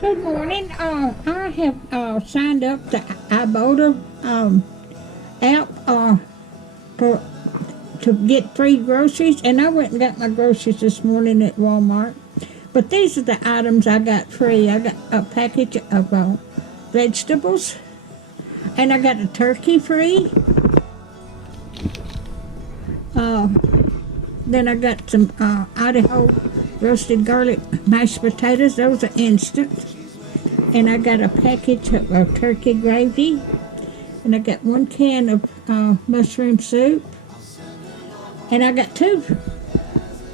Good morning. I have signed up to Ibotta app for, to get free groceries, and I went and got my groceries this morning at Walmart. But these are the items I got free. I got a package of vegetables, and I got a turkey free. Then I got some Idaho roasted garlic mashed potatoes. Those are instant. And I got a package of turkey gravy. And I got 1 can of mushroom soup. And I got two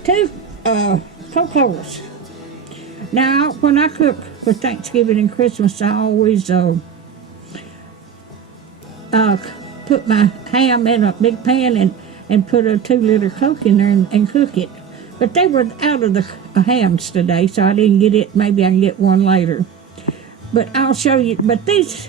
Coca-Colas. Now, when I cook for Thanksgiving and Christmas, I always put my ham in a big pan and put a 2-liter Coke in there and cook it. But they were out of the hams today, so I didn't get it. Maybe I can get one later. But I'll show you. But these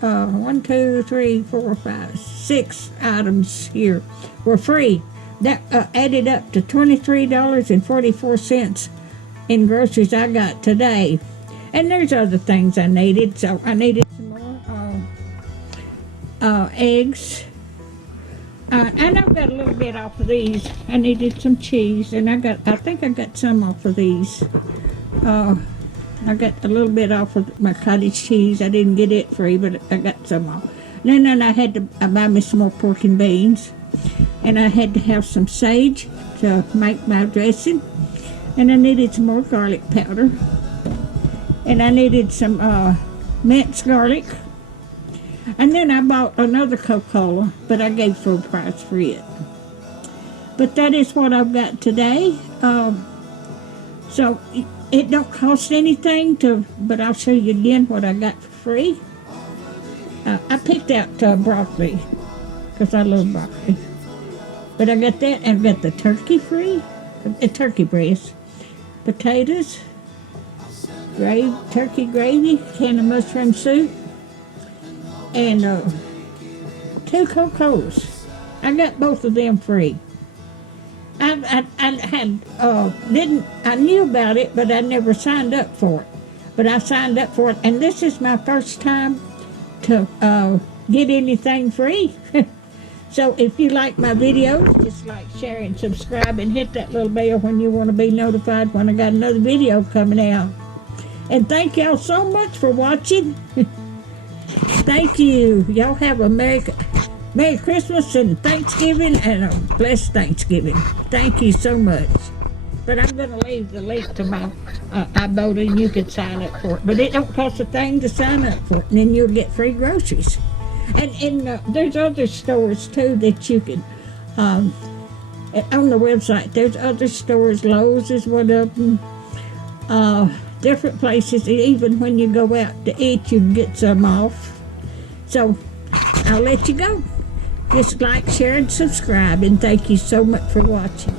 1, 2, 3, 4, 5, 6 items here were free. That added up to $23.44 in groceries I got today. And there's other things I needed. So I needed some more eggs. And I've got a little bit off of these. I needed some cheese, and I think I got some off of these. I got a little bit off of my cottage cheese. I didn't get it free, but I got some off. And then I had to buy me some more pork and beans, and I had to have some sage to make my dressing, and I needed some more garlic powder, and I needed some minced garlic. And then I bought another Coca-Cola, but I gave full price for it. But that is what I've got today. So it don't cost anything but I'll show you again what I got for free. I picked out broccoli, because I love broccoli. But I got that, and I got the turkey free, turkey breast, potatoes, turkey gravy, can of mushroom soup, and 2 Coca-Colas. I got both of them free. I knew about it, but I never signed up for it. But I signed up for it, and this is my first time to get anything free. So if you like my videos, just like, share, and subscribe, and hit that little bell when you want to be notified when I got another video coming out. And thank y'all so much for watching. Thank you. Y'all have a Merry Christmas and Thanksgiving, and a blessed Thanksgiving. Thank you so much. But I'm going to leave the link to my Ibotta, and you can sign up for it. But it don't cost a thing to sign up for it, and then you'll get free groceries. And there's other stores, too, that you can, on the website, there's other stores. Lowe's is one of them. Different places. Even when you go out to eat, you can get some off. So I'll let you go. Just like, share, and subscribe, and thank you so much for watching.